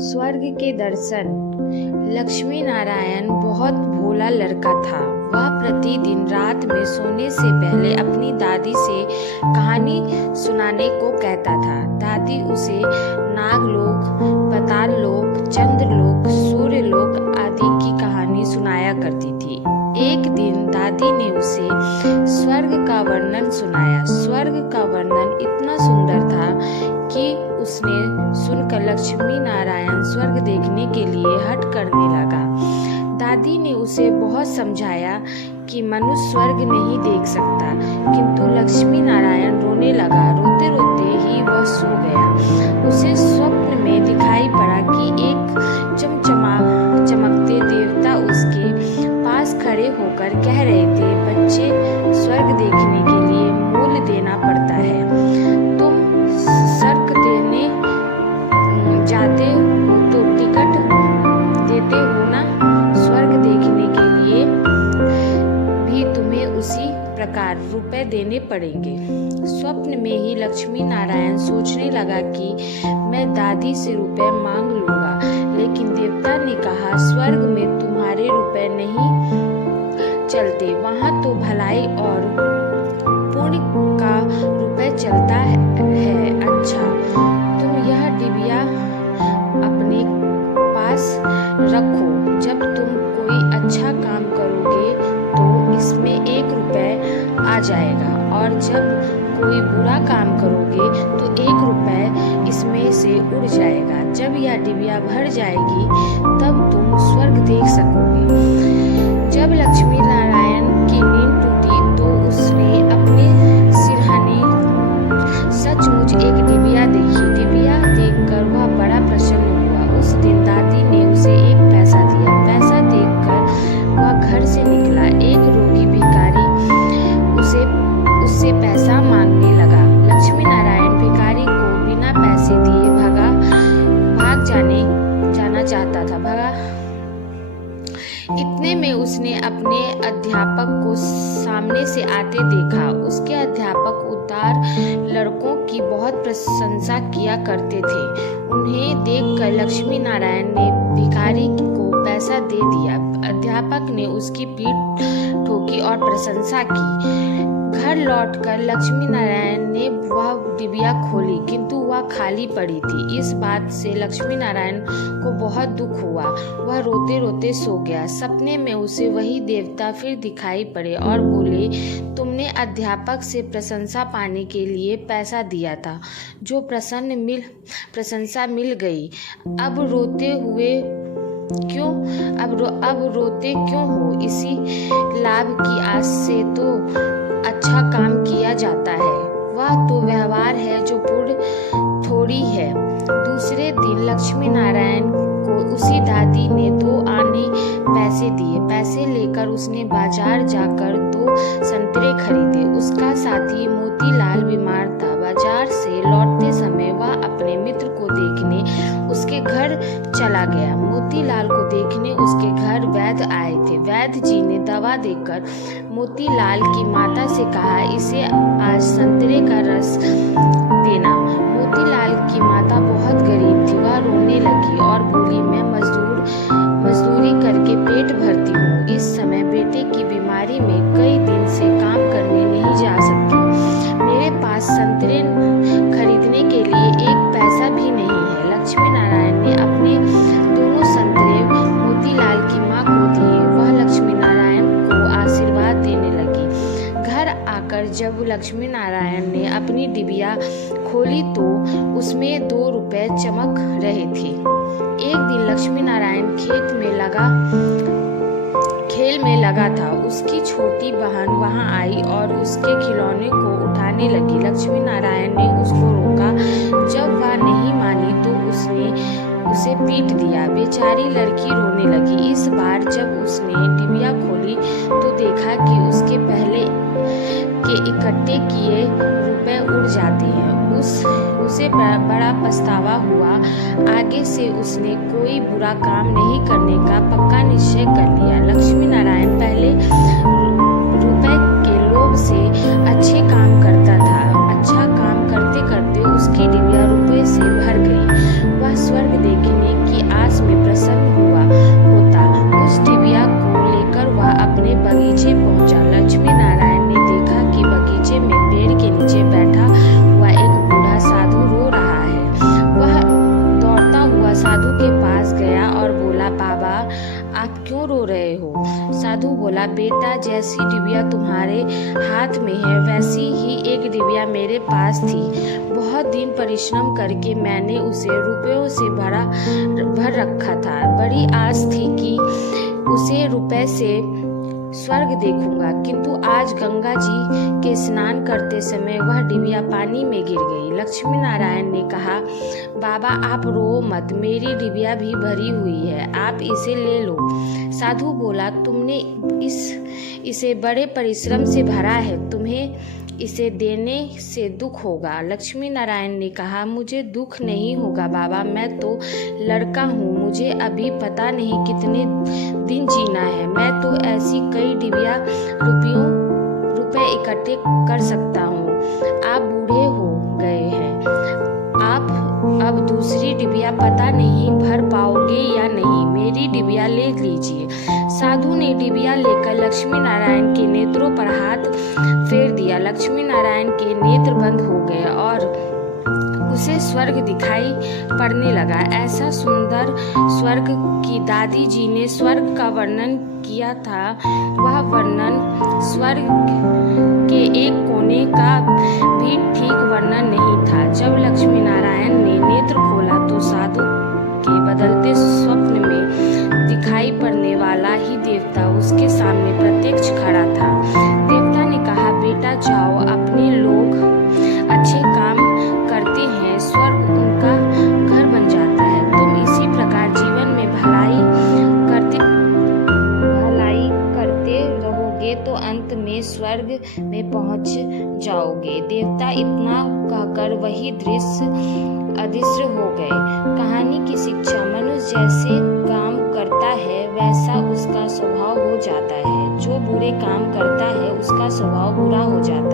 स्वर्ग के दर्शन। लक्ष्मी नारायण बहुत भोला लड़का था। वह प्रतिदिन रात में सोने से पहले अपनी दादी से कहानी सुनाने को कहता था। दादी उसे नागलोक, पाताललोक, चंद्रलोक, सूर्यलोक आदि की कहानी सुनाया करती थी। एक दिन दादी ने उसे स्वर्ग का वर्णन सुनाया। स्वर्ग का वर्णन इतना सुंदर था कि उसने सुनकर लक्ष्मी नारायण स्वर्ग देखने के लिए हट करने लगा। दादी ने उसे बहुत समझाया कि मनुष्य स्वर्ग नहीं देख सकता, किंतु लक्ष्मी नारायण रोने लगा। रोते रोते ही वह सो गया। उसे स्वप्न में दिखाई पड़ा कि एक चमकते देवता उसके पास खड़े होकर कह रहे थे, बच्चे, स्वर्ग देखने के लिए मूल्य देना पड़ता है। तुम स्वर्ग देने जाते हो तो टिकट देते हो ना, स्वर्ग देखने के लिए भी तुम्हें उसी प्रकार रुपए देने पड़ेंगे। स्वप्न में ही लक्ष्मी नारायण सोचने लगा कि मैं दादी से रुपए मांग लूंगा, लेकिन देवता ने कहा, स्वर्ग में तुम्हारे रुपए नहीं चलते, वहां तो भलाई और पुण्य का रुपए चलता है। अच्छा, तुम यह डिबिया अपने पास रखो। जब तुम कोई अच्छा काम करोगे तो इसमें 1 रुपए आ जाएगा, और जब कोई बुरा काम करोगे तो 1 रुपए इसमें से उड़ जाएगा। जब यह डिबिया भर जाएगी तब तुम स्वर्ग देख सकोगे। जब लक्ष्मी नारायण की नींद टूटी तो उसने अपने सिरहाने सचमुच एक डिबिया देखी। डिबिया देखकर वह बड़ा प्रसन्न हुआ। उस दिन दादी ने उसे 1 पैसा दिया। पैसा देखकर वह घर से निकला। एक रोगी भिखारी उससे पैसा मांगने लगा। लक्ष्मी नारायण भिखारी को बिना पैसे दिए भाग जाना चाहता था। इतने में उसने अपने अध्यापक को सामने से आते देखा। उसके अध्यापक उदार लड़कों की बहुत प्रशंसा किया करते थे। उन्हें देखकर लक्ष्मी नारायण ने भिखारी को पैसा दे दिया। अध्यापक ने उसकी पीठ ठोकी और प्रशंसा की। घर लौटकर लक्ष्मी नारायण ने वह डिबिया खोली, किंतु वह खाली पड़ी थी। इस बात से लक्ष्मी नारायण को बहुत दुख हुआ। वह रोते रोते सो गया। सपने में उसे वही देवता फिर दिखाई पड़े और बोले, तुमने अध्यापक से प्रशंसा पाने के लिए पैसा दिया था, जो प्रशंसा मिल गई। अब रोते क्यों हो? इसी लाभ की आस से तो अच्छा काम किया जाता है। वह तो व्यवहार है जो पूर्ण थोड़ी है। दूसरे दिन लक्ष्मी नारायण को उसी दादी ने 2 आने पैसे दिए। पैसे लेकर उसने बाजार जाकर 2 संतरे खरीदे। उसका साथी मोतीलाल बीमार था। बाजार से लौटते समय वह अपने मित्र को देखने उसके घर चला गया। मोतीलाल को देखने उसके घर वैद्य आए थे। वैद्य जी ने दवा देकर मोतीलाल की माता से कहा, इसे आज संतरे का रस देना। मोतीलाल की माता बहुत गरीब थी। वह रोने लगी और बोली, मैं मजदूरी करके पेट भरती हूँ। इस समय बेटे की बीमारी में कई दिन से काम करने नहीं जा सकती। मेरे पास संतरे खरीदने के लिए 1 पैसा भी नहीं है। लक्ष्मी नारायण ने अपने दोनों संतरे मोतीलाल की माँ को दिए। वह लक्ष्मी नारायण को आशीर्वाद देने लगी। घर आकर जब लक्ष्मी नारायण ने अपनी डिबिया खोली तो उसमें 2 रुपए चमक रहे थे। एक दिन लक्ष्मी नारायण खेल में लगा था। उसकी छोटी बहन वहां आई और उसके खिलौने को उठाने लगी। लक्ष्मी नारायण ने उसको रोका। जब वह नहीं मानी तो उसने उसे पीट दिया। बेचारी लड़की रोने लगी। इस बार जब उसने डिबिया खोली तो देखा कि उसके पहले के इकट्ठे किए रुपए उड़ जाते हैं। उसे बड़ा पछतावा हुआ। आगे से उसने कोई बुरा काम नहीं करने का पक्का निश्चय कर लिया। लक्ष्मी नारायण पहले रुपए के लोभ से अच्छे काम करता था। अच्छा काम करते करते उसकी डिबिया रुपए से भर गई। वह स्वर्ग देखने की बोला, बेटा जैसी डिबिया तुम्हारे हाथ में है वैसी ही एक डिबिया मेरे पास थी। बहुत दिन परिश्रम करके मैंने उसे रुपयों से भर रखा था। बड़ी आस थी कि उसे रुपए से स्वर्ग देखूंगा, किंतु आज गंगा जी के स्नान करते समय वह डिबिया पानी में गिर गई। लक्ष्मी नारायण ने कहा, बाबा आप रो मत, मेरी डिबिया भी भरी हुई है, आप इसे ले लो। साधु बोला, तुमने इसे बड़े परिश्रम से भरा है, तुम्हें इसे देने से दुख होगा। लक्ष्मी नारायण ने कहा, मुझे दुख नहीं होगा बाबा, मैं तो लड़का हूँ, मुझे अभी पता नहीं कितने दिन जीना है। मैं तो ऐसी कई डिबिया रुपए इकट्ठे कर सकता हूँ। आप बूढ़े हो गए हैं, आप अब दूसरी डिबिया पता नहीं भर पाओगे या नहीं, मेरी डिबिया ले लीजिए। साधु ने डिबिया लेकर लक्ष्मी नारायण के नेत्रों पर हाथ फेर दिया। लक्ष्मी नारायण के नेत्र बंद हो गए और उसे स्वर्ग दिखाई पड़ने लगा। ऐसा सुंदर स्वर्ग कि दादी जी ने स्वर्ग का वर्णन किया था, वह वर्णन स्वर्ग के एक कोने का भी ठीक वर्णन नहीं था। जब लक्ष्मी नारायण ने नेत्र खोला तो साधु के बदलते स्वप्न में दिखाई पड़ने वाला ही देवता उसके सामने प्रत्यक्ष खड़ा था। देवता ने कहा, बेटा जाओ, अपने लोग अच्छे काम करते हैं, स्वर्ग उनका घर बन जाता है। तुम इसी प्रकार जीवन में भलाई करते रहोगे तो अंत में स्वर्ग में पहुंच जाओगे। देवता इतना कहकर वही दृश्य अदृश्य हो गए। कहानी की शिक्षा, मनुष्य जैसे काम करता है वैसा उसका स्वभाव हो जाता है। जो बुरे काम करता है उसका स्वभाव बुरा हो जाता है।